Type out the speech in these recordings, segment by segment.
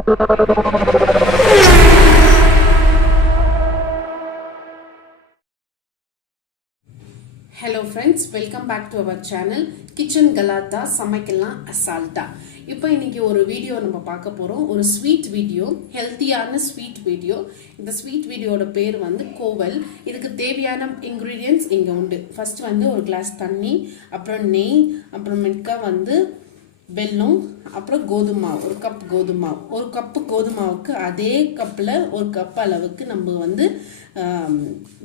Hello friends welcome back to our channel kitchen Galatta சமைக்கலாம் அசால்ட்டா. இப்போ இன்றைக்கி ஒரு வீடியோ நம்ம பார்க்க போகிறோம் ஒரு ஸ்வீட் வீடியோ ஹெல்த்தியான ஸ்வீட் வீடியோ இந்த ஸ்வீட் வீடியோட பேர் வந்து கோவல். இதுக்கு தேவையான இன்க்ரீடியன்ஸ் இங்கே உண்டு. ஃபஸ்ட்டு வந்து ஒரு கிளாஸ் தண்ணி அப்புறம் நெய் அப்புறமேட்கா வந்து வெல்லம் அப்புறம் கோதுமை மாவு ஒரு கப் கோதுமை மாவு ஒரு கப்பு கோதுமை மாவுக்கு அதே கப்பில் ஒரு கப் அளவுக்கு நம்ம வந்து வெள்ளம்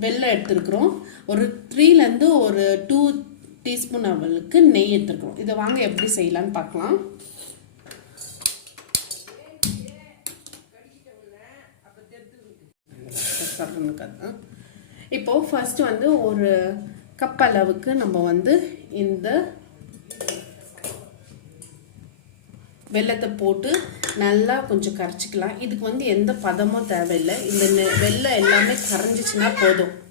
வெல்லம் எடுத்துருக்குறோம். ஒரு த்ரீலேருந்து ஒரு டூ டீஸ்பூன் அளவுக்கு நெய் எடுத்துருக்குறோம். இதை வாங்க எப்படி செய்யலான்னு பார்க்கலாம். இப்போ ஃபர்ஸ்ட் வந்து ஒரு கப் அளவுக்கு நம்ம வந்து இந்த வெல்லத்தை போட்டு நல்லா கொஞ்சம் கரைச்சிக்கலாம். இதுக்கு வந்து எந்த பதமும் தேவையில்லை. இந்த நெ- எல்லாமே கரைஞ்சிச்சுன்னா போதும்.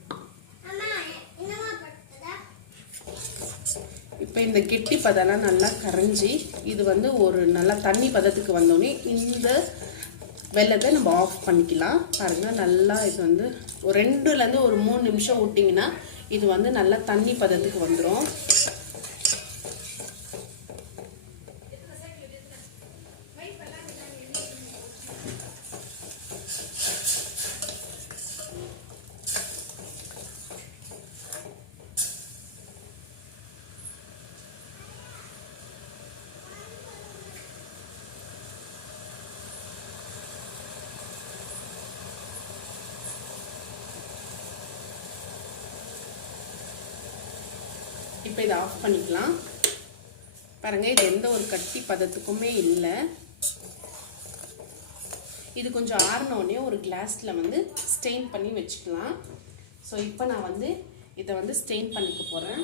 இப்போ இந்த கெட்டி பதம்லாம் நல்லா கரைஞ்சி இது வந்து ஒரு நல்லா தண்ணி பதத்துக்கு வந்தோடனே இந்த வெல்லத்தை நம்ம ஆஃப் பண்ணிக்கலாம். பாருங்கள் நல்லா இது வந்து ஒரு ரெண்டுலேருந்து ஒரு மூணு நிமிஷம் விட்டிங்கன்னா இது வந்து நல்லா தண்ணி பதத்துக்கு வந்துடும் இப்போ இதை ஆஃப் பண்ணிக்கலாம். பாருங்கள் இது எந்த ஒரு கட்டி பதத்துக்குமே இல்லை. இது கொஞ்சம் ஆறினோடனே ஒரு கிளாஸில் வந்து ஸ்டெயின் பண்ணி வச்சுக்கலாம். ஸோ இப்போ நான் வந்து இதை வந்து ஸ்டெயின் பண்ணிக்க போகிறேன்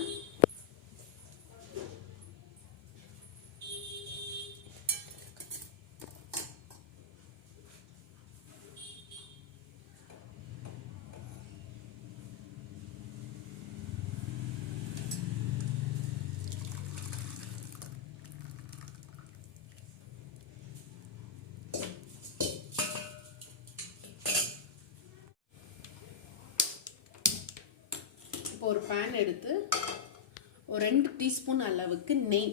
இப்போ ஒரு பேன் எடுத்து ஒரு ரெண்டு டீஸ்பூன் அளவுக்கு நெய்.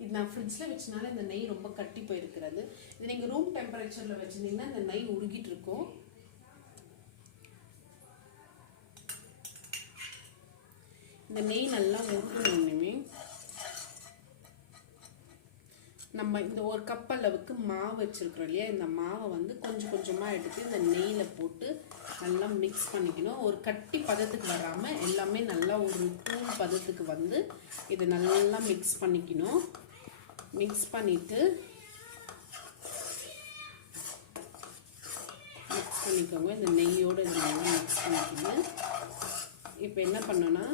இது நான் ஃப்ரிட்ஜில் வச்சனால இந்த நெய் ரொம்ப கட்டி போயிருக்கிறது. இது நீங்கள் ரூம் டெம்பரேச்சரில் வச்சுருந்தீங்கன்னா இந்த நெய் உருகிட்டு இருக்கும். இந்த நெய் நல்லா உருகணுமே நம்ம இந்த ஒரு கப் அளவுக்கு மாவு வச்சுருக்குறோம் இல்லையா? இந்த மாவை வந்து கொஞ்சம் கொஞ்சமாக எடுத்து இந்த நெய்யில் போட்டு நல்லா மிக்ஸ் பண்ணிக்கணும். ஒரு கட்டி பதத்துக்கு வராமல் எல்லாமே நல்லா ஒரு தூள் பதத்துக்கு வந்து இது நல்லா மிக்ஸ் பண்ணிக்கணும். மிக்ஸ் பண்ணிவிட்டு மிக்ஸ் பண்ணிக்கோங்க. இந்த நெய்யோடு இது நல்லா மிக்ஸ் பண்ணிக்கோங்க. இப்போ என்ன பண்ணோன்னா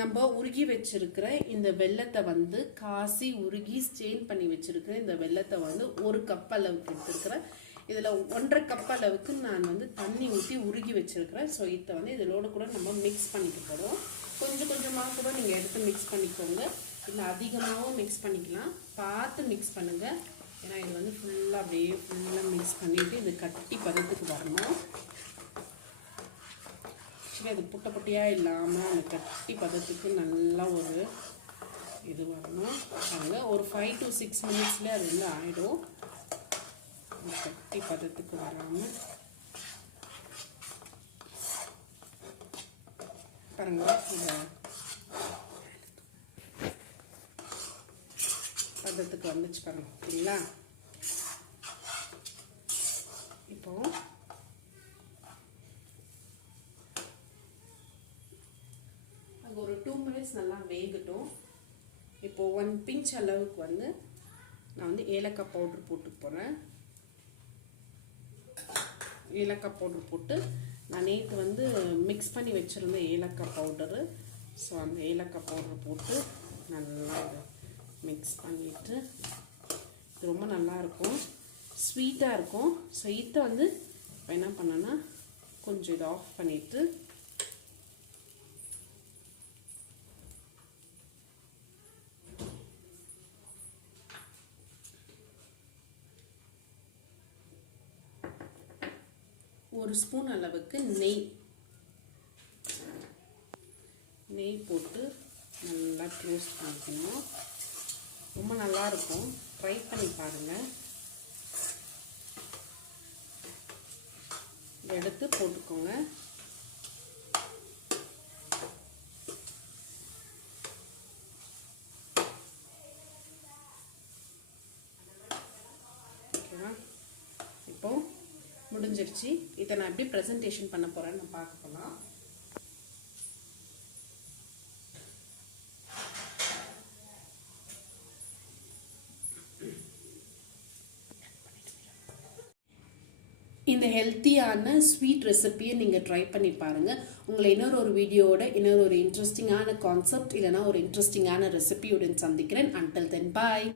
நம்ம உருகி வச்சுருக்கிற இந்த வெல்லத்தை வந்து காசி உருகி ஸ்டெயின் பண்ணி வச்சுருக்கிற இந்த வெல்லத்தை வந்து ஒரு கப் அளவுக்கு எடுத்துருக்கிறேன். இதில் ஒன்றரை கப் அளவுக்கு நான் வந்து தண்ணி ஊற்றி உருகி வச்சுருக்கிறேன். ஸோ இதை வந்து இதிலோட கூட நம்ம மிக்ஸ் பண்ணிக்க போகிறோம் கொஞ்சம் கொஞ்சமாக கூட நீங்கள் எடுத்து மிக்ஸ் பண்ணிக்கோங்க. இல்லை அதிகமாகவும் மிக்ஸ் பண்ணிக்கலாம். பார்த்து மிக்ஸ் பண்ணுங்கள் ஏன்னா இது வந்து ஃபுல்லாக அப்படியே ஃபுல்லாக மிக்ஸ் பண்ணிவிட்டு இது கட்டி பதத்துக்கு வரணும். ஆக்சுவலி அது புட்ட புட்டியாக இல்லாமல் அந்த கட்டி பதத்துக்கு நல்லா ஒரு இது வரணும். பாருங்க ஒரு ஃபைவ் டு சிக்ஸ் மினிட்ஸ்லேயே அது வந்து ஆகிடும் அந்த கட்டி பதத்துக்கு வராமல் பாருங்க இந்த பதத்துக்கு வந்துச்சு பாருங்க சரிங்களா இப்போ அது ஒரு டூ மினிட்ஸ் நல்லா வேகட்டும். இப்போ ஒன் பிஞ்ச் அளவுக்கு வந்து நான் வந்து ஏலக்காய் பவுட்ரு போட்டு போகிறேன் ஏலக்காய் பவுடர் போட்டு நான் நேற்று வந்து மிக்ஸ் பண்ணி வச்சுருந்தேன் ஏலக்காய் பவுடரு ஸோ அந்த ஏலக்காய் பவுடர் போட்டு நல்லா மிக்ஸ் பண்ணிவிட்டு இது ரொம்ப நல்லாயிருக்கும் ஸ்வீட்டாக இருக்கும். ஸோ இதை வந்து இப்போ என்ன பண்ணேன்னா கொஞ்சம் இதை ஆஃப் பண்ணிவிட்டு ஒரு ஸ்பூன் அளவுக்கு நெய். நெய் போட்டு நல்லா க்ளோஸ் பண்ணிக்கணும். ரொம்ப நல்லா இருக்கும். ட்ரை பண்ணி பாருங்கள் எடுத்து போட்டுக்கோங்க. ஓகேவா? இப்போ முடிஞ்சிருச்சு. இதை நான் எப்படி ப்ரெசன்டேஷன் பண்ண போகிறேன்னு நான் பார்க்க போகலாம் இந்த ஹெல்த்தியான ஸ்வீட் ரெசிபியை நீங்கள் ட்ரை பண்ணி பாருங்கள் உங்களை இன்னொரு ஒரு வீடியோவோட இன்னொரு ஒரு இன்ட்ரெஸ்டிங்கான கான்செப்ட் இல்லைனா ஒரு இன்ட்ரெஸ்டிங்கான ரெசிபியுடன் சந்திக்கிறேன். அன்டில் தென் பாய்